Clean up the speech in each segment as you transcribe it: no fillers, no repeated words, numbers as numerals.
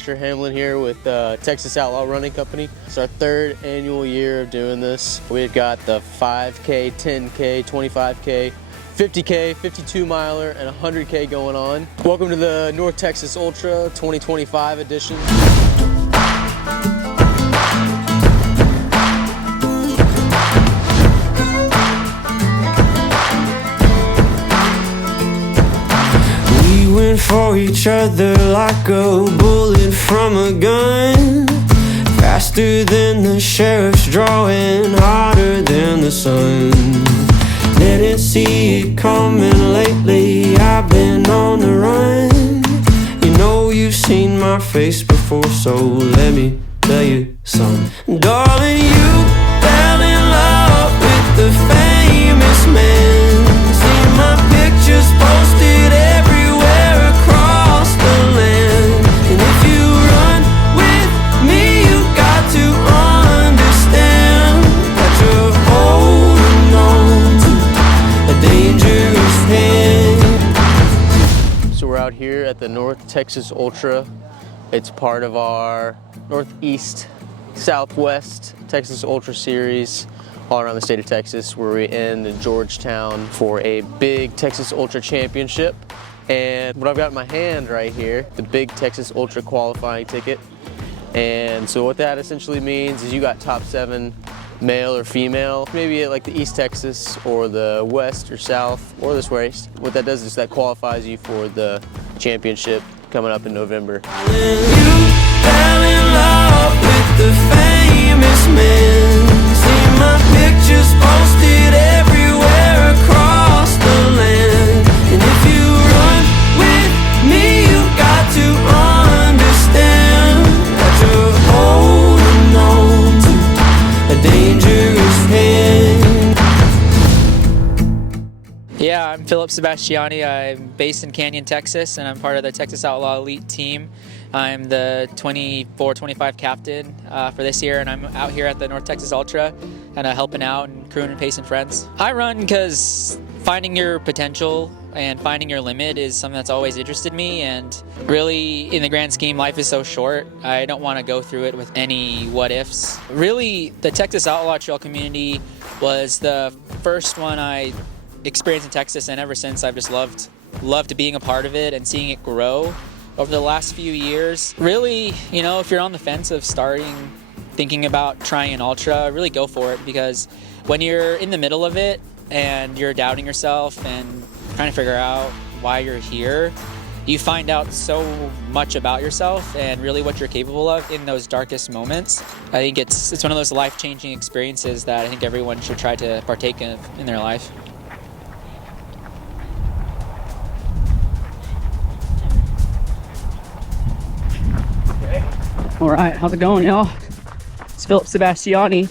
Asher Hamlin here with Texas Outlaw Running Company. It's our 3rd annual year of doing this. We've got the 5K, 10K, 25K, 50K, 52 miler, and 100K going on. Welcome to the North Texas Ultra 2025 edition. We went for each other like a bullet from a gun, faster than the sheriff's drawing, hotter than the sun. Didn't see it coming lately, I've been on the run. You know you've seen my face before, so let me tell you something. Darling, you fell in love with the famous man. See my pictures posted everywhere across the land. And if you run with me, you got to understand that you're holding on to a dangerous hand. So we're out here at the North Texas Ultra. It's part of our Northeast Southwest Texas Ultra Series all around the state of Texas, where we end in Georgetown for a big Texas Ultra Championship. And what I've got in my hand right here, the big Texas Ultra qualifying ticket. And so what that essentially means is you got top 7 male or female, maybe at like the East Texas or the West or South or this race. What that does is that qualifies you for the championship coming up in November. You fell in love with the famous man. See my pictures posted everywhere across the land. And if you run with me, you got to understand that you're holding on to a dangerous hand. Yeah, I'm Philip Sebastiani. I'm based in Canyon, Texas, and I'm part of the Texas Outlaw Elite team. I'm the 24-25 captain for this year, and I'm out here at the North Texas Ultra and helping out and crewing and pacing friends. I run because finding your potential and finding your limit is something that's always interested me, and really, in the grand scheme, life is so short. I don't want to go through it with any what-ifs. Really, the Texas Outlaw Trail community was the first one I experienced in Texas, and ever since I've just loved being a part of it and seeing it grow over the last few years. Really, you know, if you're on the fence of thinking about trying an ultra, really go for it, because when you're in the middle of it and you're doubting yourself and trying to figure out why you're here, you find out so much about yourself and really what you're capable of in those darkest moments. I think it's one of those life-changing experiences that I think everyone should try to partake in their life. All right, how's it going, y'all? It's Philip Sebastiani,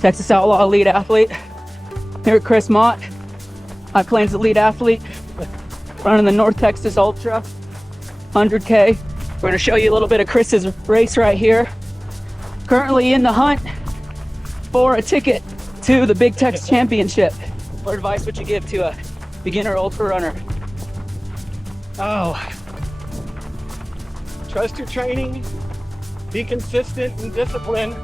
Texas Outlaw Elite Athlete, here at Chris Mott, High Plains Elite Athlete, running the North Texas Ultra 100K. We're gonna show you a little bit of Chris's race right here. Currently in the hunt for a ticket to the Big Tex Championship. What advice would you give to a beginner ultra runner? Oh, trust your training. Be consistent and disciplined.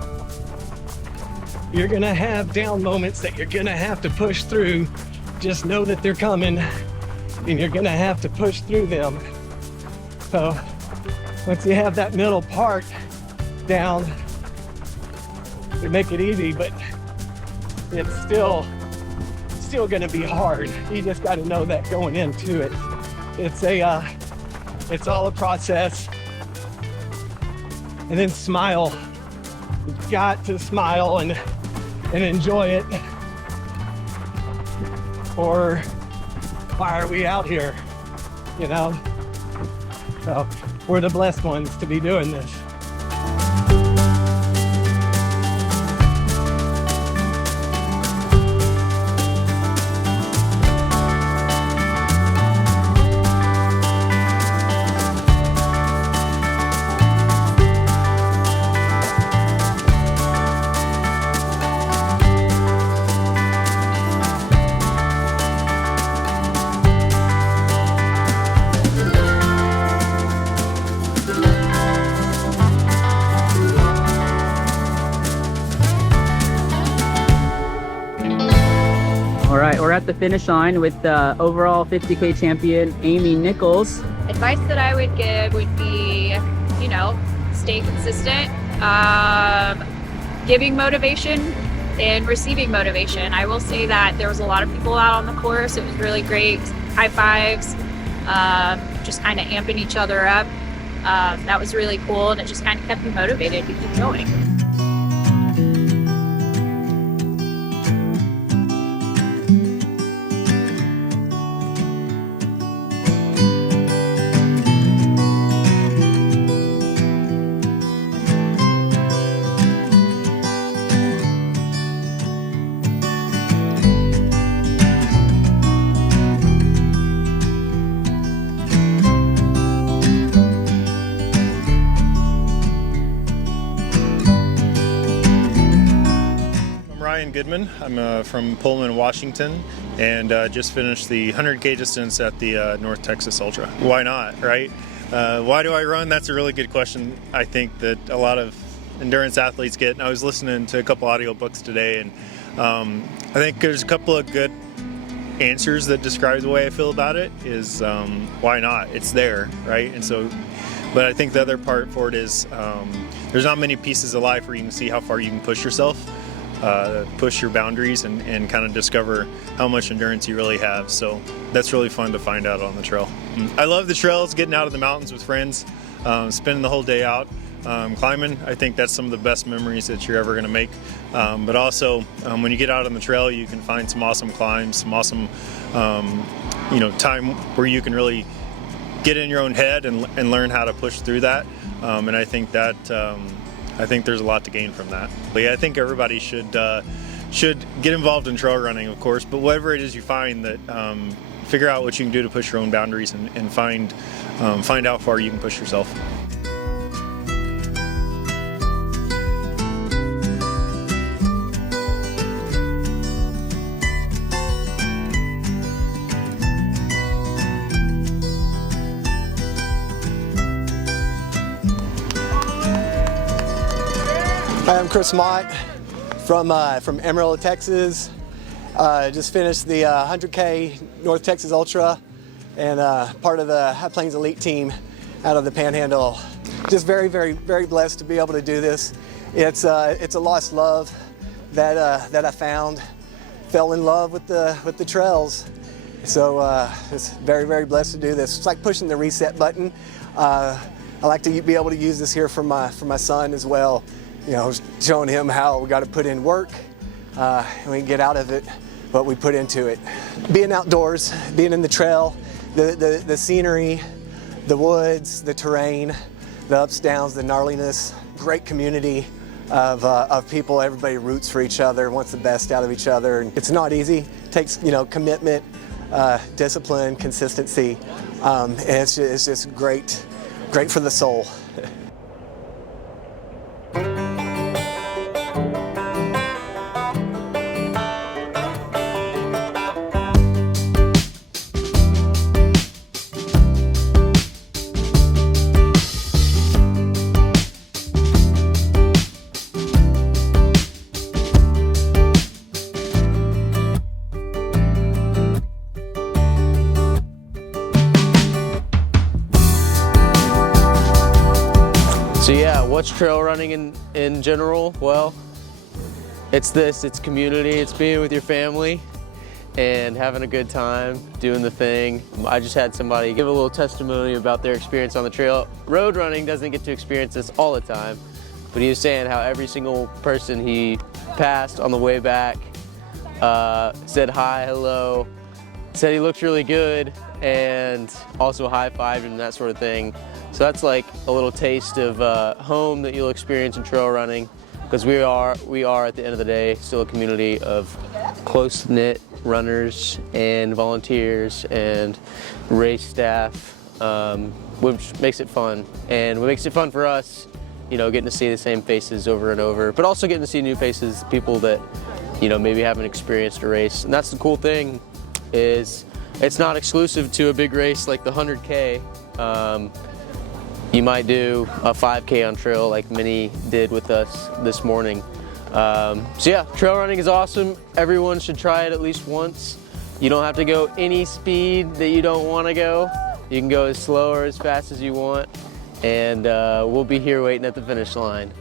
You're gonna have down moments that you're gonna have to push through. Just know that they're coming and you're gonna have to push through them. So once you have that middle part down, you make it easy, but it's still gonna be hard. You just gotta know that going into it. It's all a process. And then smile. You've got to smile and enjoy it. Or why are we out here? You know? So we're the blessed ones to be doing this. right, we're at the finish line with the overall 50K champion, Amy Nichols. Advice that I would give would be, you know, stay consistent, giving motivation and receiving motivation. I will say that there was a lot of people out on the course. It was really great. High fives, just kind of amping each other up. That was really cool, and it just kind of kept me motivated to keep going. Goodman. I'm from Pullman, Washington, and just finished the 100K distance at the North Texas Ultra. Why not, right? Why do I run? That's a really good question. I think that a lot of endurance athletes get. And I was listening to a couple audiobooks today, and I think there's a couple of good answers that describe the way I feel about it. Is why not? It's there, right? And so, but I think the other part for it is there's not many pieces of life where you can see how far you can push yourself. Push your boundaries and kind of discover how much endurance you really have. So that's really fun to find out on the trail. I love the trails, getting out of the mountains with friends, spending the whole day out climbing. I think that's some of the best memories that you're ever going to make. But also when you get out on the trail, you can find some awesome climbs, some awesome time where you can really get in your own head and learn how to push through that. And I think that I think there's a lot to gain from that. But yeah, I think everybody should get involved in trail running, of course, but whatever it is you find, that figure out what you can do to push your own boundaries and find how far you can push yourself. Hi, I'm Chris Mott from Amarillo, Texas. Just finished the 100K North Texas Ultra and part of the High Plains Elite team out of the Panhandle. Just very, very, very blessed to be able to do this. It's a lost love that I found. Fell in love with the trails. So it's very, very blessed to do this. It's like pushing the reset button. I like to be able to use this here for my son as well. You know, showing him how we got to put in work and we can get out of it what we put into it. Being outdoors, being in the trail, the scenery, the woods, the terrain, the ups, downs, the gnarliness, great community of people. Everybody roots for each other, wants the best out of each other. And it's not easy. It takes, commitment, discipline, consistency, and it's just great for the soul. So yeah, what's trail running in general? Well, it's community, it's being with your family and having a good time, doing the thing. I just had somebody give a little testimony about their experience on the trail. Road running doesn't get to experience this all the time, but he was saying how every single person he passed on the way back said hi, hello, said he looked really good, and also high-fived and that sort of thing. So that's like a little taste of home that you'll experience in trail running, because we are at the end of the day still a community of close-knit runners and volunteers and race staff, which makes it fun. And what makes it fun for us, getting to see the same faces over and over, but also getting to see new faces, people that maybe haven't experienced a race. And that's the cool thing, is it's not exclusive to a big race like the 100K. You might do a 5K on trail like Minnie did with us this morning. So yeah, trail running is awesome. Everyone should try it at least once. You don't have to go any speed that you don't want to go. You can go as slow or as fast as you want, and we'll be here waiting at the finish line.